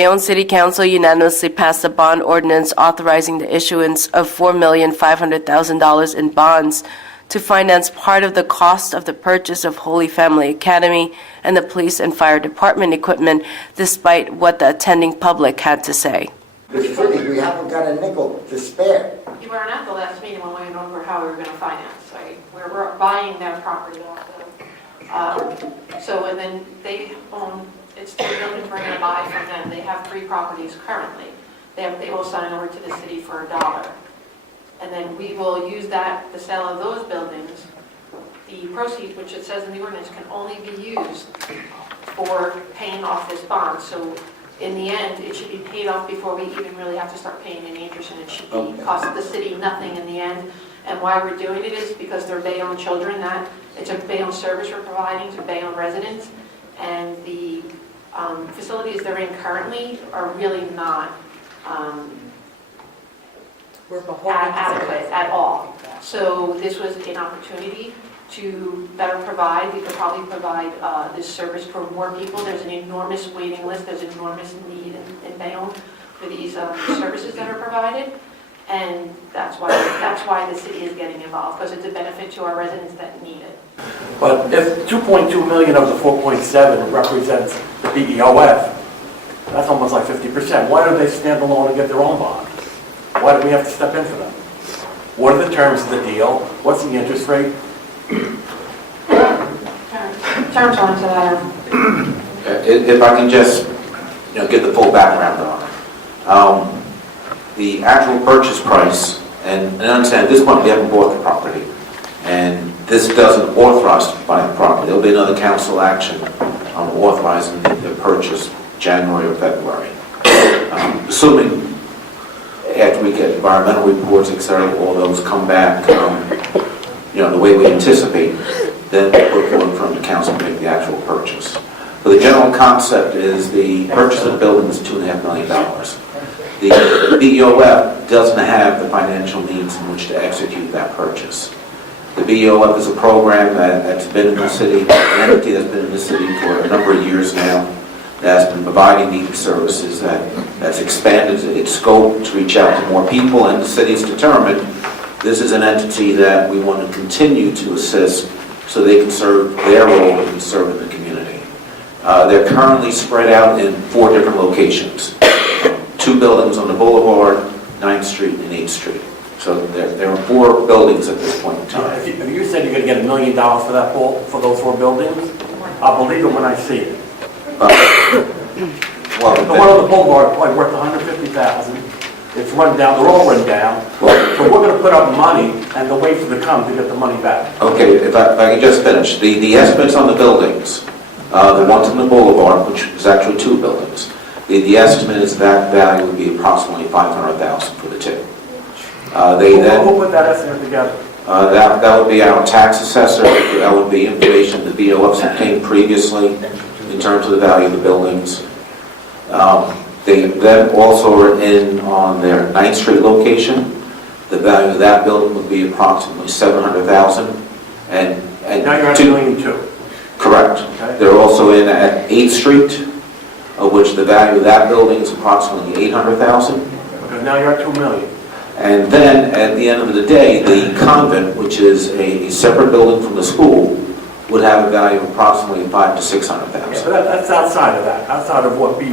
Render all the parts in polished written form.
Bayonne City Council unanimously passed a bond ordinance authorizing the issuance of $4,500,000 in bonds to finance part of the cost of the purchase of Holy Family Academy and the police and fire department equipment, despite what the attending public had to say. The city, we haven't got a nickel to spare. You weren't at the last meeting when we went over how we were going to finance, right? We're buying their property off them. And then they own, it's their buildings we're going to buy from them. They have 3 properties currently. They will sign over to the city for $1. And then we will use that, the sale of those buildings, the proceeds, which it says in the ordinance, can only be used for paying off this bond. So in the end, it should be paid off before we even really have to start paying any interest, and it should be cost the city nothing in the end. And why we're doing it is because they're Bayonne children. That it's a Bayonne service we're providing to Bayonne residents, and the facilities they're in currently are really not adequate at all. So this was an opportunity to better provide. We could probably provide this service for more people. There's an enormous waiting list. There's an enormous need in Bayonne for these services that are provided. And that's why the city is getting involved, because it's a benefit to our residents that need it. But if 2.2 million of the 4.7 represents the BEOF, that's almost like 50%. Why don't they stand alone and get their own bond? Why do we have to step in for them? What are the terms of the deal? What's the interest rate? Terms on to that. If I can just, give the full background on it. The actual purchase price, and understand at this point we haven't bought the property, and this doesn't authorize to buy the property. There'll be another council action on authorizing the purchase January or February. Assuming after we get environmental reports, etc., all those come back, the way we anticipate, then we're going from the council to make the actual purchase. But the general concept is the purchase of the building is $2.5 million. The BEOF doesn't have the financial means in which to execute that purchase. The BEOF is a program that's been in the city, an entity that's been in the city for a number of years now, that's been providing needed services, that's expanded its scope to reach out to more people, and the city's determined this is an entity that we want to continue to assist so they can serve their role in serving the community. They're currently spread out in 4 different locations. 2 buildings on the boulevard, 9th Street and 8th Street. So there are 4 buildings at this point in time. If you said you're going to get $1 million for those 4 buildings, I'll believe it when I see it. The one on the boulevard is worth $150,000. It's run down. They're all run down. So we're going to put up money and wait for the come to get the money back. Okay, if I can just finish. The estimates on the buildings, the ones on the boulevard, which is actually 2 buildings, the estimate is that value would be approximately $500,000 for the 2. Who put that estimate together? That would be our tax assessor. That would be information the BOFs obtained previously in terms of the value of the buildings. They then also are in on their 9th Street location. The value of that building would be approximately $700,000. And now you're at $1.2 million. Correct. Okay. They're also in at 8th Street, of which the value of that building is approximately $800,000. Okay, now you're at $2 million. And then at the end of the day, the convent, which is a separate building from the school, would have a value of approximately $500,000 to $600,000. Yeah, but that's outside of that, outside of what BOF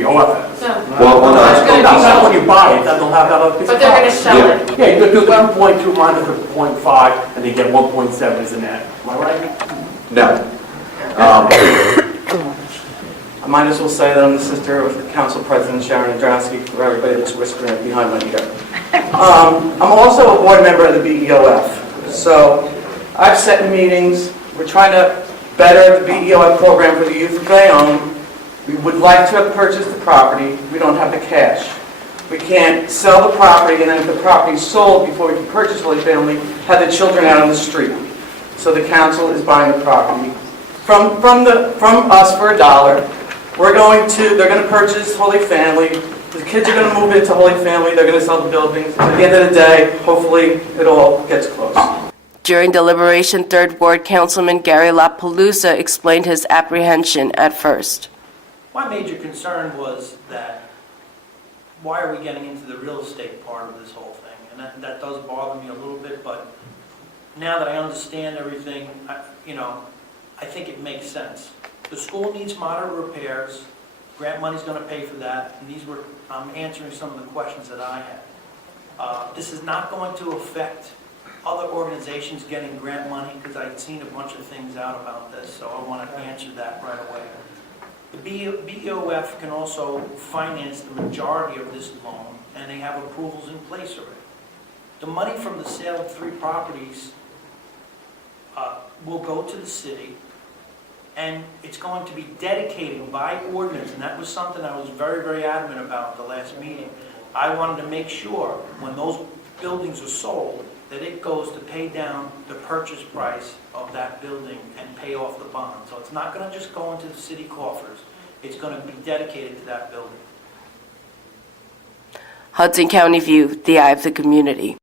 is. No. Well, That's when you buy it, that don't have that other piece. But they're going to sell it. Yeah, you could do the 2.2 minus the 0.5, and they get 1.7 as an net. Am I right? No. I might as well say that I'm the sister of Council President Sharon Nadrowski, for everybody that's whispering behind my ear. I'm also a board member of the BEOF. So I've sat in meetings. We're trying to better the BEOF program for the youth of Bayonne. We would like to have purchased the property. We don't have the cash. We can't sell the property, and then if the property is sold before we can purchase Holy Family, have the children out on the street. So the council is buying the property from us for $1. They're going to purchase Holy Family. The kids are going to move into Holy Family. They're going to sell the buildings. At the end of the day, hopefully, it all gets close. During deliberation, 3rd Ward Councilman Gary LaPalooza explained his apprehension at first. My major concern was that why are we getting into the real estate part of this whole thing? And that does bother me a little bit, but now that I understand everything, I think it makes sense. The school needs moderate repairs. Grant money's going to pay for that, and I'm answering some of the questions that I had. This is not going to affect other organizations getting grant money, because I've seen a bunch of things out about this, so I want to answer that right away. The BOF can also finance the majority of this loan, and they have approvals in place already. The money from the sale of 3 properties will go to the city, and it's going to be dedicated by ordinance, and that was something I was very, very adamant about at the last meeting. I wanted to make sure when those buildings are sold that it goes to pay down the purchase price of that building and pay off the bond. So it's not going to just go into the city coffers. It's going to be dedicated to that building. Hudson County View, the eye of the community.